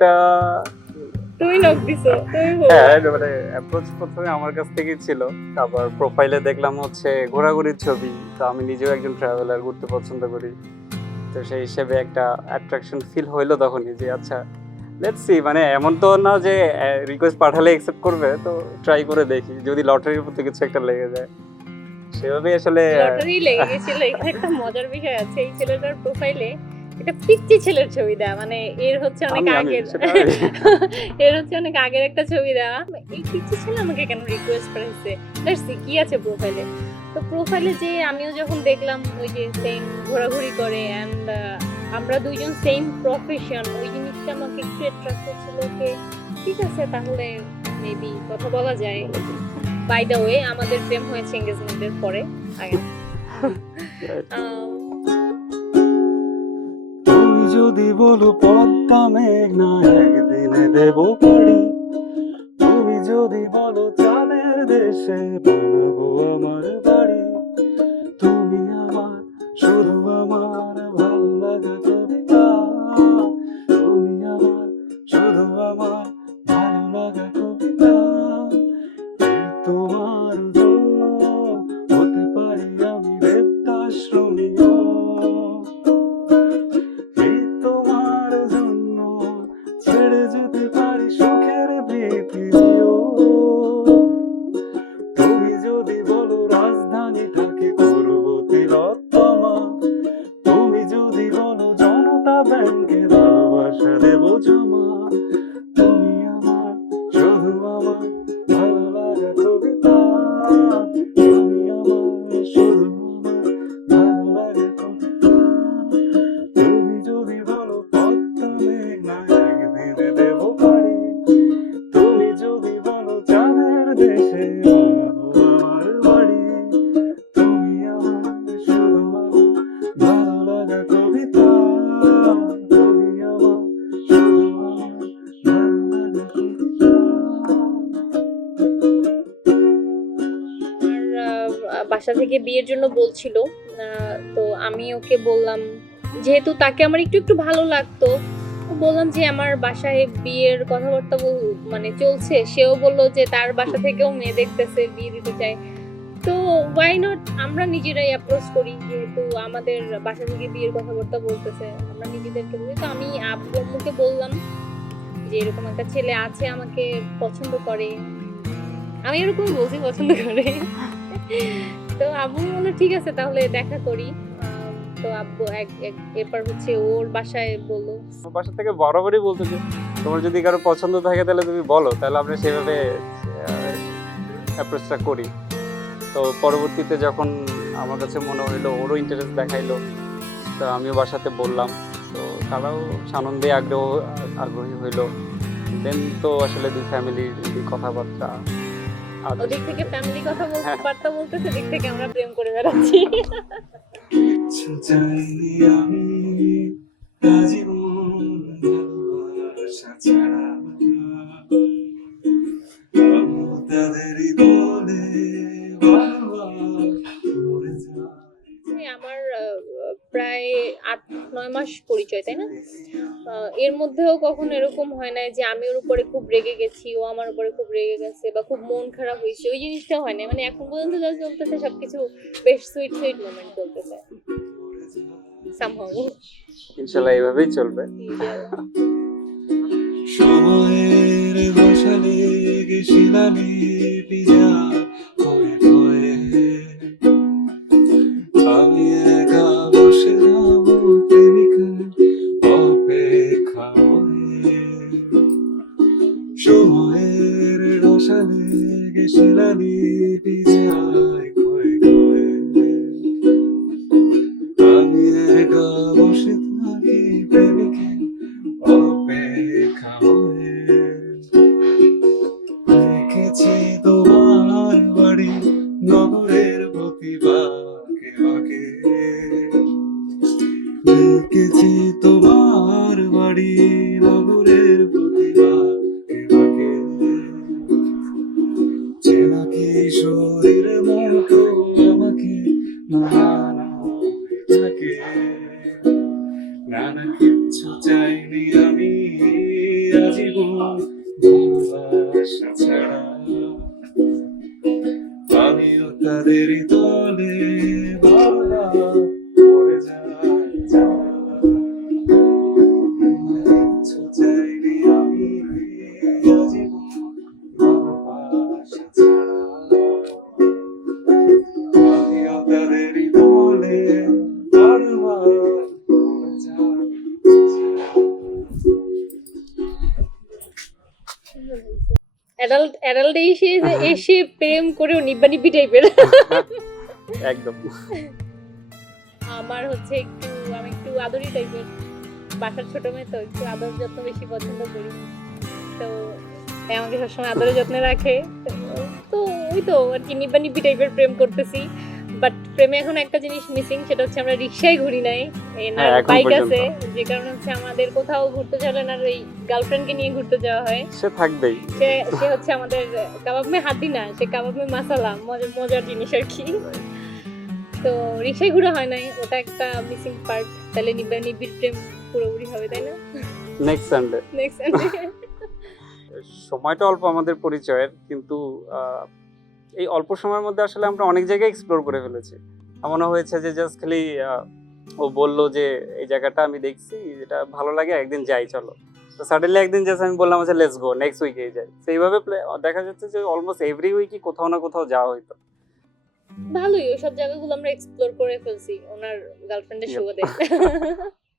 ওটা তুমি নক দিছো হ্যাঁ মানে অ্যাপ্রোচ প্রথমে আমার কাছ থেকেই ছিল। তারপর প্রোফাইলে দেখলাম হচ্ছে ঘোরাঘুরির ছবি। তো আমি নিজেও একজন ট্রাভেলার ঘুরতে পছন্দ করি। তো সেই হিসেবে একটা অ্যাট্রাকশন ফিল হইল তখনই যে আচ্ছা লেটস সি মানে এমন তো না যে রিকোয়েস্ট পাঠালে অ্যাকসেপ্ট করবে তো ট্রাই করে দেখি। যদি লটারির মতো কিছু একটা লেগে যায়। সেভাবেই আসলে লটারি লেগে গেছিল একটা মজার বিষয় আছে। এই ছেলেটার প্রোফাইলে এটা পিচ্চি ছেলের ছবি দেওয়া মানে এর হচ্ছে অনেক আগের। এর হচ্ছে অনেক আগের একটা ছবি দেওয়া এই পিচ্চি ছেলে আমাকে কেন রিকোয়েস্ট করেছে? See, কি আছে প্রোফাইলে তো প্রোফাইলে যে আমিও যখন দেখলাম ওই যে সেম ঘোরাঘুরি করে অ্যান্ড আমরা দুইজন সেম প্রফেশন ওই জিনিসটা আমাকে একটু অ্যাট্রাক্ট করছিল যে ঠিক আছে তাহলে মেবি কথা বলা যায়। বাই দ্য ওয়ে আমাদের প্রেম হয়েছে এঙ্গেজমেন্টের পরে আগে। যদি বলো পদ্মা মেঘনা, একদিনে দেব পাড়ি। তুমি যদি বলো চাঁদের দেশে বানাবো আমার বাড়ি। তুমি আমার শুধু বাসা থেকে বিয়ের জন্য বলছিল। তো আমি ওকে বললাম, যেহেতু তাকে আমার একটু একটু ভালো লাগতো বললাম যে আমার বাসায় বিয়ের কথাবার্তা মানে চলছে। সেও বলল যে তার বাসা থেকেও মেয়ে দেখতেছে, বিয়ে দিতে চায়। তো ওয়াই নট আমরা নিজেরাই অ্যাপ্রোচ করি, যেহেতু আমাদের বাসা থেকে বিয়ের কথাবার্তা বলতেছে, আমরা নিজেদেরকে বলি। তো আমি আব্বু বললাম যে এরকম একটা ছেলে আছে আমাকে পছন্দ করে। আমি এরকম বলছি, পছন্দ করে। তো আব্বু বলল ঠিক আছে, তাহলে দেখা করি। তো আব্বু এক, এক- এরপর হচ্ছে ওর বাসায় বলল, ওর বাসা থেকে বরাবরই বলতো যে, তোমার যদি কারও পছন্দ থাকে তাহলে তুমি বলো, তাহলে আমরা সেভাবে অ্যাপ্রোচটা করি। তো পরবর্তীতে যখন আমার কাছে মনে হইল, ওরও ইন্টারেস্ট দেখাইলো, তো আমিও বাসাতে বললাম। তো তারাও সানন্দে আগ্রহ, আগ্রহী হইল। দেন তো আসলে দুই ফ্যামিলির কথাবার্তা ওদিক থেকে ফ্যামিলি কথা বলতে হ্যাঁ। বার্তা বলতেছে দিক থেকে আমরা প্রেম করে বেড়াচ্ছি কিচ্ছু আমার প্রায় আট নয় মাস পরিচয় তাই না? এর মধ্যেও কখনো এরকম হয় না যে আমি ওর উপরে খুব রেগে গেছি ও আমার উপরে খুব রেগে গেছে বা খুব মন খারাপ হয়েছে ওই জিনিসটা হয় না মানে এখন পর্যন্ত যা চলতেছে সবকিছু বেশ সুইট সুইট মোমেন্ট চলতেছে। সামহাউ ইনশাল্লাহ এইভাবেই চলবে। সময়ের বসালে পিজা। Geshilani Bizar. আজীবন ভালোবাসা ছাড়া। আমিও তাদেরই দলে অ্যাডাল্ট অ্যাডাল্টে এসে এসে প্রেম করেও নিব্বা নিব্বি টাইপের। একদম। আমার হচ্ছে একটু আমি একটু আদরি টাইপের। বাসার ছোট মেয়ে তো একটু আদর যত্ন বেশি পছন্দ করি। তো আমাকে সবসময় আদরে যত্নে রাখে। তো ওই তো আর কি নিব্বা নিব্বি টাইপের প্রেম করতেছি। বাট প্রেমে এখন একটা জিনিস মিসিং সেটা হচ্ছে আমরা রিক্সায় ঘুরি নাই। এই না হ্যাঁ, বাইক আছে যে কারণে হচ্ছে আমাদের কোথাও ঘুরতে চলে না এই গার্লফ্রেন্ডকে নিয়ে ঘুরতে যাওয়া হয়। সে থাকবেই। সে সে হচ্ছে আমাদের কাবাব মে হাড্ডি না সে কাবাব মে মাসালা মজার মজার জিনিস আর কি। তো রিক্সায় ঘুরে হয় নাই ওটা একটা মিসিং পার্ট তাহলে নিব্বা নিবিড় প্রেম পুরোপুরি হবে তাই না? নেক্সট সানডে নেক্সট সময়টা অল্প আমাদের পরিচয়ের কিন্তু এই অল্প সময়ের মধ্যে আসলে আমরা অনেক জায়গায় এক্সপ্লোর করে ফেলেছি। এমনও হয়েছে যে জাস্ট খালি ও বলল যে এই জায়গাটা আমি দেখছি এটা ভালো লাগে একদিন যাই চলো। তো সাডেনলি একদিন জাস্ট আমি বললাম আচ্ছা লেটস গো নেক্সট উইকে যাই। সেইভাবে দেখা যাচ্ছে যে অলমোস্ট এভরি উইকই কোথাও না কোথাও যাওয়া হইতো। ভালোই ওই সব জায়গাগুলো আমরা এক্সপ্লোর করে ফেলছি ওনার গার্লফ্রেন্ডের. সুবাদে